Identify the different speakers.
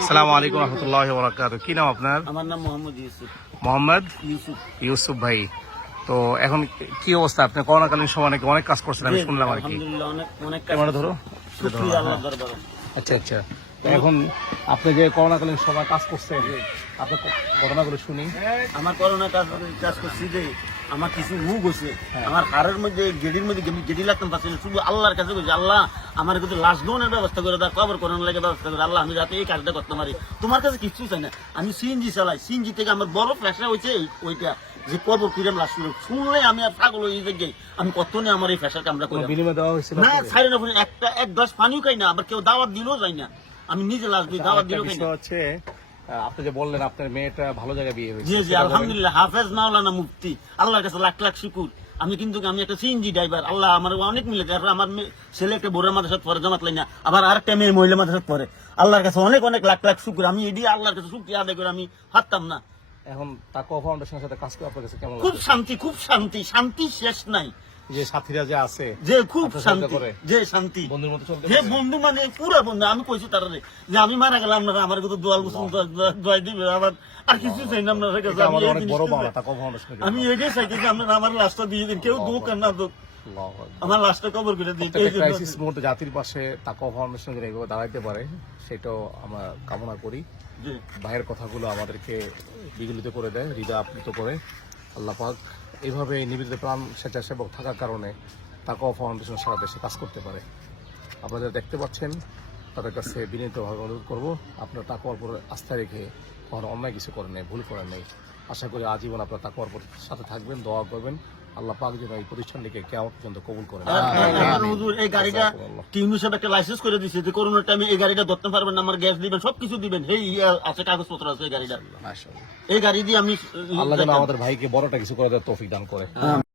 Speaker 1: আসসালামু আলাইকুম রহমতুল্লাহ বরাকাত কি নাম আপনার?
Speaker 2: আমার নাম মোহাম্মদ ইউসুফ।
Speaker 1: মোহাম্মদ
Speaker 2: ইউসুফ।
Speaker 1: ইউসুফ ভাই। তো এখন কি অবস্থা আপনি করোনাকালীন সময় নাকি অনেক কাজ করছেন আমি শুনলাম আর কি। ক্যামেরা ধরো।
Speaker 2: দরবারে।
Speaker 1: আচ্ছা আচ্ছা। এখন আপনি যে করোনাকালীন সময় কাজ করছেন আপনার ঘটনাগুলো শুনি।
Speaker 2: আমার করোনা কাজ কাজ করছি যে আমার কিছু মুখ হয়েছে
Speaker 1: হ্যাঁ।
Speaker 2: আমার হাড়ের মধ্যে গেডির মধ্যে গেডি লাগতাম পাচ্ছি না। শুধু আল্লাহর কাছে বলছি আল্লাহ আমার কিন্তু লাশ দোনের ব্যবস্থা করে দাও কবর করানোর লাগে ব্যবস্থা করে আল্লাহ আমি যাতে এই কাজটা করতে পারি তোমার কাছে কিছু চাই না। আমি সিএনজি চালাই। সিএনজি থেকে আমার বড় ফ্ল্যাশটা হয়েছে ওইটা যে কবর কিরম লাশ শুনে শুনলে আমি আর পাগল হয়ে যাই আমি কত নিয়ে আমার এই ফ্যাশনটা আমরা করি? না? সাইরে না একটা এক দশ পানিও খাই না আবার কেউ দাওয়াত দিলেও যাই না। আমি নিজে লাশ দিই দাওয়াত
Speaker 1: আরেকটা
Speaker 2: দিলেও খাই না।
Speaker 1: আপনি যে বললেন আপনার মেয়েটা ভালো জায়গায় বিয়ে হয়েছে
Speaker 2: জি জি আলহামদুলিল্লাহ হাফেজ মাওলানা মুফতি আল্লাহর কাছে লাখ লাখ শুকুর। আমি কিন্তু আমি একটা সিএনজি ড্রাইভার আল্লাহ আমার অনেক মিলে আর আমার ছেলে একটা বোরের মাদ্রাসাত পরে জামাত লাই না আবার আরেকটা মেয়ে মহিলা মাদ্রাসাত পরে। আল্লাহর কাছে অনেক অনেক লাখ লাখ শুকুর। আমি এটি আল্লাহর কাছে শুক্রিয়া আদায় করে আমি পারতাম না।
Speaker 1: এখন তাকওয়া ফাউন্ডেশনের সাথে কাজ করে আপনার কাছে কেমন
Speaker 2: খুব শান্তি খুব শান্তি শান্তি শেষ নাই।
Speaker 1: যে সাথীরা যে আছে
Speaker 2: যে খুব শান্তি যে শান্তি।
Speaker 1: বন্ধুর মতো চলতে
Speaker 2: যে বন্ধু মানে পুরা বন্ধু আমি কইছি তারা যে আমি মারা গেলাম আপনারা আমার কিন্তু দোয়াল গোসল দোয়াই দিবে আবার আর কিছু চাই না আপনার কাছে আমি
Speaker 1: অনেক বড়। তাকওয়া ফাউন্ডেশনের
Speaker 2: আমি এটাই যে আপনারা আমার লাশটা দিয়ে দিন কেউ দোক না দোক আমার লাশটা কবর করে দিন
Speaker 1: প্রত্যেকটা ক্রাইসিস মুহূর্তে জাতির পাশে তাকওয়া ফাউন্ডেশন এভাবে দাঁড়াইতে পারে সেটাও আমরা কামনা করি।
Speaker 2: জি।
Speaker 1: ভাইয়ের কথাগুলো আমাদেরকে বিগলিত করে দেয় হৃদয় আপ্লুত করে। আল্লাহ পাক এইভাবে নিবেদিত প্রাণ স্বেচ্ছাসেবক থাকার কারণে তাকওয়া ফাউন্ডেশন সারা দেশে কাজ করতে পারে। আপনারা দেখতে পাচ্ছেন তাদের কাছে বিনীতভাবে অনুরোধ করব আপনারা তাকওয়ার উপর আস্থা রেখে কখনো অন্যায় কিছু করেন নেই ভুল করেন নেই। আশা করি আজীবন আপনারা তাকওয়ার উপর সাথে থাকবেন দোয়া করবেন। আল্লাহ পাক যেন এই প্রতিষ্ঠানটিকে কেমন পর্যন্ত কবুল করেন
Speaker 2: এই গাড়িটা একটা লাইসেন্স করে দিছে যে করোনার টাইমে এই গাড়িটা ধরতে পারবেন না আমার গ্যাস দিবেন সবকিছু দিবেন। এই আছে কাগজপত্র আছে এই গাড়িটা এই গাড়ি দিয়ে আমি
Speaker 1: আল্লাহ যেন আমাদের ভাইকে বড়টা কিছু করে দেওয়ার তৌফিক দান করে।